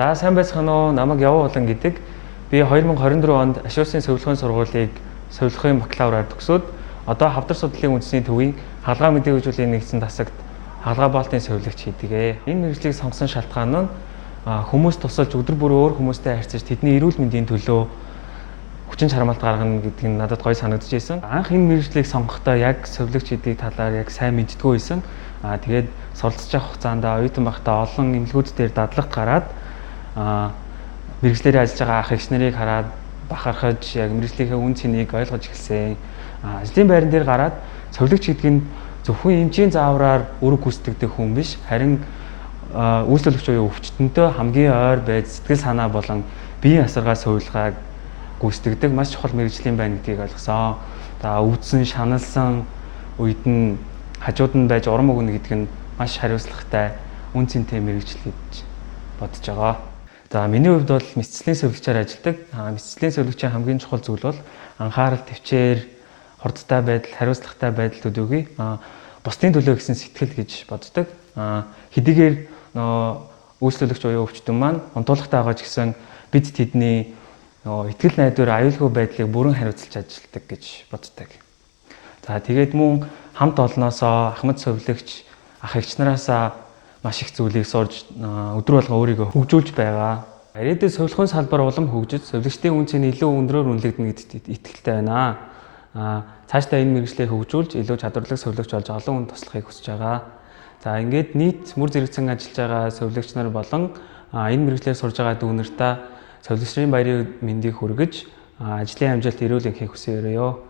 За сайн байцгаана уу? Намайг Яваа Улан гэдэг. Би 2024 онд Ашуусын Совилгын сургуулийг Совилгын бакалавраар төгсөөд одоо хавдар судлалын үндэсний төвийн хаалгаа мэдээ хөгжүүлэлтийн нэгдсэн тасагт хаалгаа боолтын совилогч хийдэг. Энэ мэргэжлийг сонгосон шалтгаан нь хүмүүс тусалж өдөр бүр өөр хүмүүстэй харьцаж тэдний эрүүл мэндийн төлөө хүчин чармаалт гаргана гэдэг нь надад гоё санагдаж байсан. Анх энэ мэргэжлийг сонгохдоо яг совилогч гэдэг талаар яг сайн мэддэггүй байсан. Тэгээд суралцж авах хугацаанд оюутан байхдаа олон эмнэлгүүд дээр дадлагт гараад мэргэжлэрээ ажиллаж байгаа ах эгч нарыг хараад бахархаж яг мэргэжлийнхээ үн цэнийг ойлгож эхэлсэн. Ажлын байран дээр гараад совилогч гэдэг нь зөвхөн эмчийн заавраар өрөг гүйцэтгэдэг хүн биш, харин үйлчлүүлэгч буюу өвчтөнтэй хамгийн ойр байж сэтгэл санаа болон биеийн асаргаа сувилгааг гүйцэтгэдэг маш чухал мэргэжлийн байна гэдгийг ойлгосон. Өвдсөн, шаналсан үед нь хажууд нь байж урам өгнө гэдэг нь маш хариуцлагатай, үн цэнтэй мэргэжил гэж бодож байгаа. За миний хувьд бол мэдцэлийн совилогчаар ажилладаг. Мэдцэлийн совилогчийн хамгийн чухал зүйл бол анхаарал, төвчээр, хурдтай байдал, хариуцлагатай байдал төдийгүй бусдын төлөө гэсэн сэтгэл гэж боддог. Хэдийгээр үйлчлүүлэгч буюу өвчтөн маань онтуулгатай байгаа ч гэсэн бид тэдний итгэл найдвар, аюулгүй байдлыг бүрэн хариуцлж ажилладаг гэж боддог. За тэгээд мөн хамт олноосоо ахмад совилогч ах эгч нараасаа маш их зүйлийг сурж өдөр болго өөрийгөө хөгжүүлж байгаа. Ирээдүйд совилгын салбар улам хөгжиж, совилогчдын үн цэн илүү өндрөөр үнэлэгдэнэ гэдэгт итгэлтэй байна. Цаашдаа энэ мэргэжлийг хөгжүүлж илүү чадварлаг совилогч болж олон хүнд туслахыг хүсэж байгаа. За ингээд нийт мөр зэрэгцэн ажиллаж байгаа совилогч нар болон энэ мэргэжлээр сурж байгаа дүүнертаа совилогчдын баярын мэндийг хүргэж ажлын амжилт эрүүл энхийг хүсье өрөөё.